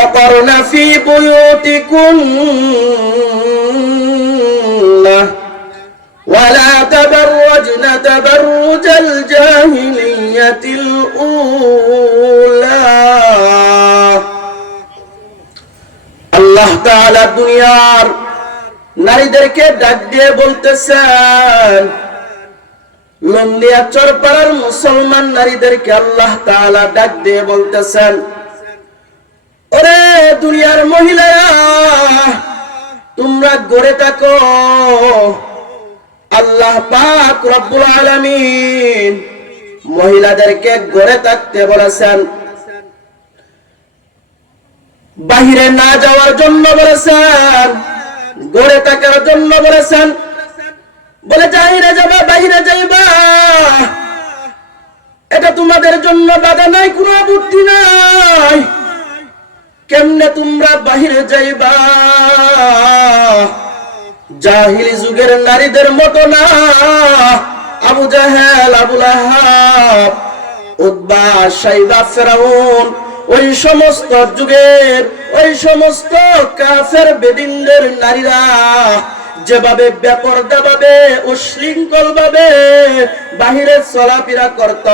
وقرن في بيوتكن ولا تبرجن تبرج الجاهلية الأولى আল্লাহ তাআলা দুনিয়ার নারীদেরকে ডাক দিয়ে বলতেছেন লন্ডিয়া চরপাড়ার মুসলমান নারীদেরকে আল্লাহ তাআলা ডাক দিয়ে বলতেছেন ওরে দুনিয়ার মহিলারা, তোমরা গড়ে থাকো। আল্লাহ পাক রব্বুল আলামিন মহিলাদেরকে গড়ে থাকতে বলেছেন। বাহিরে না যাওয়ার জন্য বলেছেন, গড়ে থাকার জন্য বলেছেন। বলে বাহিরে যাবা, বাহিরে যাইবা। এটা তোমাদের জন্য বাধা নাই, কোনো বুদ্ধি নাই। কেমনে তোমরা বাহিরে যাইবা? জাহিলি যুগের নারীদের মতো না। আবু জাহেল আবুল আহাব উদ্বা সাইবা, ফেরাউন, ওই সমস্ত যুগের, ওই সমস্ত কাফের বেদিনদের নারীরা যেভাবে বেপরদা ভাবে উশৃঙ্খল ভাবে বাহিরে চলাফেরা করত,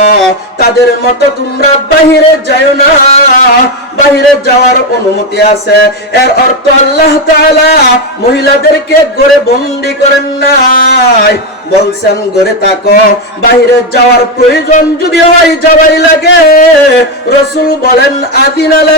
তাদের মতো তোমরা বাহিরে যাও না। বাহিরে যাওয়ার অনুমতি আছে। এর অর্থ আল্লাহ তাআলা মহিলাদেরকে গড়ে বন্দি করেন নাই। বলছেন, গড়ে থাকো। বাহিরে যাওয়ার প্রয়োজন যদি হয় যাওয়াই লাগে। রসুল বলেন আদিনালা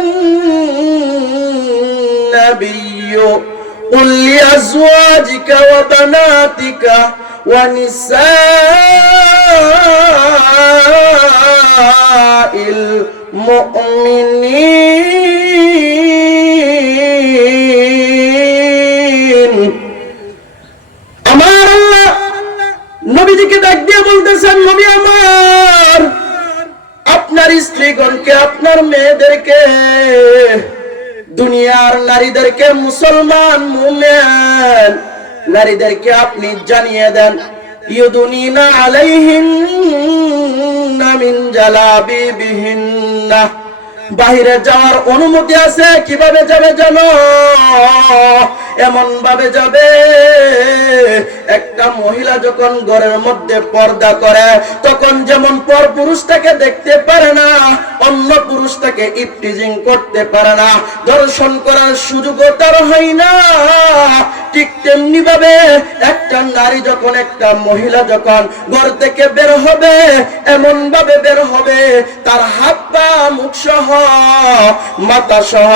النبي قل لأزواجك وبناتك ونساء المؤمنين আমার আল্লাহ নবীজিকে ডাক দিয়ে বলতেছেন নবী আমার আপনার স্ত্রীগণকে আপনার মেয়েদেরকে দুনিয়ার নারীদেরকে মুসলমান মুমেন। নারীদেরকে আপনি জানিয়ে দেন ইউদুনিনা আলাইহিন্না মিন জালাবিবিহিন্না। বাহিরে যাওয়ার অনুমতি আছে, কীভাবে যাবে জানো? এমন ভাবে যাবে, একটা মহিলা যখন ঘরের মধ্যে পর্দা করে, তখন যেমন পর পুরুষটাকে দেখতে পারে না, অন্য পুরুষটাকে ইপটিজিং করতে পারে না। দর্শন করার সুযোগও তার হয় না। ঠিক তেমনি ভাবে একটা নারী যখন, একটা মহিলা যখন ঘর থেকে বের হবে, এমন ভাবে বের হবে, তার হাত পা, মুখ সহ, মাথা সহ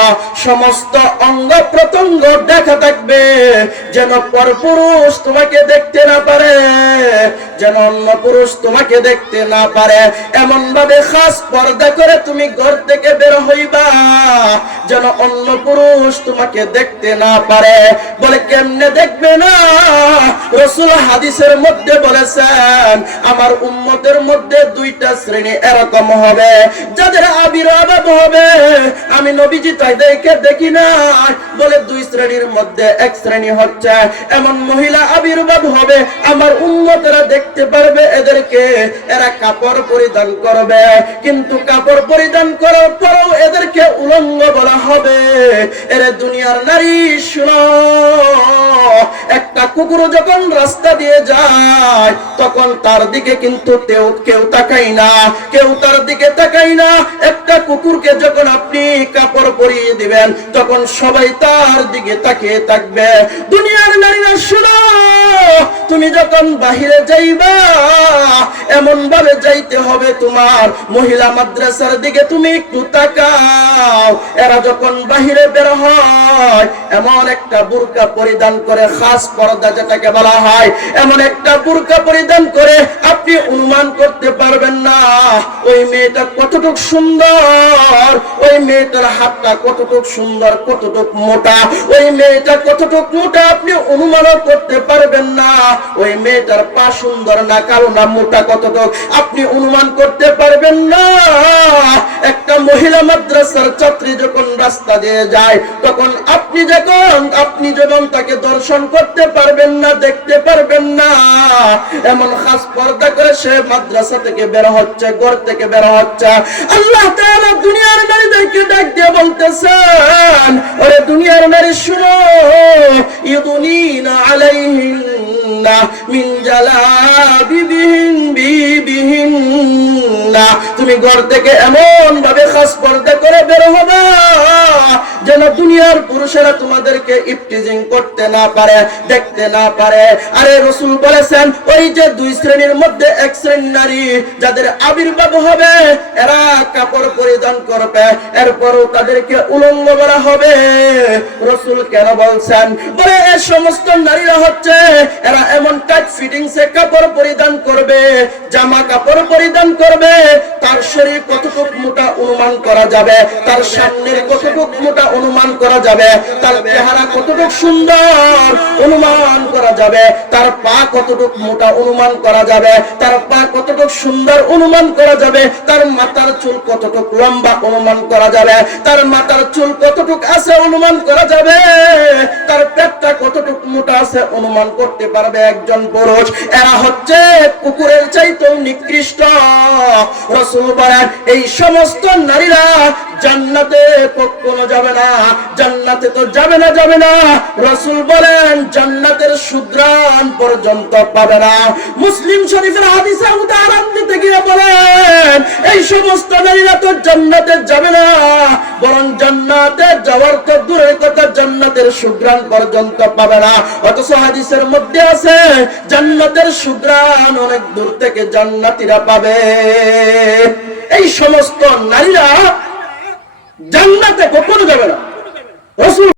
সমস্ত অঙ্গ প্রত্যঙ্গ দেখা থাকবে। যেন পর পুরুষ তোমাকে দেখতে না পারে, যেন অন্য পুরুষ তোমাকে দেখতে না পারে। এমন ভাবে খাস পর্দা করে তুমি ঘর থেকে বের হইবা, যেন অন্য পুরুষ তোমাকে দেখতে না পারে। বলে কেমনে দেখবে না? রসুল হাদিসের মধ্যে বলেছেন, আমার উম্মতের মধ্যে দুইটা শ্রেণি এরকম হবে। যাদের আবির্ভাব হবে, আমি নবীজি তাইদেরকে দেখি না। বলে দুই শ্রেণির মধ্যে এক শ্রেণি হচ্ছে। এমন মহিলা আবির্ভাব হবে, আমার উন্মতেরা দেখতে পারবে এদেরকে। এরা কাপড় পরিধান করবে। কিন্তু কাপড় পরিধান করার পরেও এদেরকে উলঙ্গ বলা হবে। এরা দুনিয়ার নারী, শুনো। একটা কুকুর যখন রাস্তা দিয়ে যায়, তখন তার দিকে কিন্তু কেউ তাকাই না, কেউ তার দিকে তাকাই না। একটা কুকুরকে যখন আপনি কাপড় পরিয়ে দিবেন, তখন সবাই তার দিকে তাকিয়ে থাকবে। দুনিয়ার নারীরা, শুনো, তুমি যখন বাহিরে যাইবা এমন ভাবে যাইতে হবে তোমার। মহিলা মাদ্রাসার দিকে তুমি একটু তাকাও। এরা যখন বাহিরে বের হয় এমন একটা বুরকা পরিধান করে খাস পর্দা যেটাকে বলা হয়, এমন একটা বুরকা পরিধান করে আপনি অনুমান করতে পারবেন না, ওই মেয়েটা কতটুক সুন্দর, ওই মেয়েটার হাতটা কতটুক সুন্দর, কতটুক মোটা, ওই মেয়েটা কতটুক মোটা আপনি অনুমানও করতে পারবেন না, ওই মেয়েটার পা সুন্দর না, কালো না, মোটা কতটুক আপনি অনুমান করতে পারবেন না। একটা মহিলা মাদ্রাসার ছাত্রী যখন রাস্তা দিয়ে যায়, তখন আপনি যখন আপনি যখন তাকে দর্শন করতে পারবেন না, দেখতে পারবেন না, এমন খাস পর্দা করে সে মাদ্রাসা থেকে বের হচ্ছে, ঘর থেকে বের হচ্ছে। আল্লাহ তাআলা দুনিয়ার নারীদেরকে ডাক দিয়ে বলতেছেন, ওরে দুনিয়ার নারী, শুনো ইউদুনিনা আলাইহিন্না মিন জালাবিবিহিন বিবিহিন্না তুমি ঘর থেকে এমন ভাবে খাস পর্দা করে বের হবে যেন দুনিয়ার পুরুষেরা তোমাদেরকে ইফটিজিং করতে না পারে, দেখতে না পারে। আরে রসুল বলেছেন, ওই যে দুই শ্রেণির মধ্যে এক শ্রেণি নারী যাদের আবির্ভাব হবে, এরা কাপড় পরিধান করবে, এরপরও তাদেরকে উলঙ্গ বলা হবে। রসুল কেন বলছেন? বলে এই সমস্ত নারীরা হচ্ছে, এরা এমন টাইট ফিটিংসে কাপড় পরিধান করবে, জামা কাপড় পরিধান করবে তার শরীর কতটুক মোটা অনুমান করা যাবে? তার সামনের কতটুক মোটা অনুমান করা যাবে? তার চেহারা কতটুক সুন্দর অনুমান করা যাবে? তার পা কতটুক মোটা অনুমান করা যাবে? তার পা কতটুক সুন্দর অনুমান করা যাবে? তার মাথার চুল কতটুক লম্বা অনুমান করা যাবে? তার মাথার চুল কতটুক আছে অনুমান করা যাবে? তার পেটটা কতটুক মোটা আছে অনুমান করতে পারবে একজন পুরুষ? এরা হচ্ছে কুকুরের চাইতেও নিকৃষ্ট। রসুল বলেন এই সমস্ত নারীরা জান্নাতে কখনো যাবে না, জান্নাতে তো যাবে না যাবে না। রসুল বলেন, জান্নাতের সুগ্রাণ পর্যন্ত পাবে না। মুসলিম শরীফের হাদিসে উদাহরণ দিতে গিয়ে বলেন, এই সমস্ত নারীরা তো জান্নাতে যাবে না, বরং জান্নাতে যাওয়ার তো দূরের কথা, জান্নাতের সুগ্রাণ পর্যন্ত পাবে না। অথচ হাদিসের মধ্যে আছে, জান্নাতের সুগ্রাণ অনেক দূর থেকে জান্নাতীরা পাবে। এই সমস্ত নারীরা জান্নাতে কখনো যাবে না। রসুল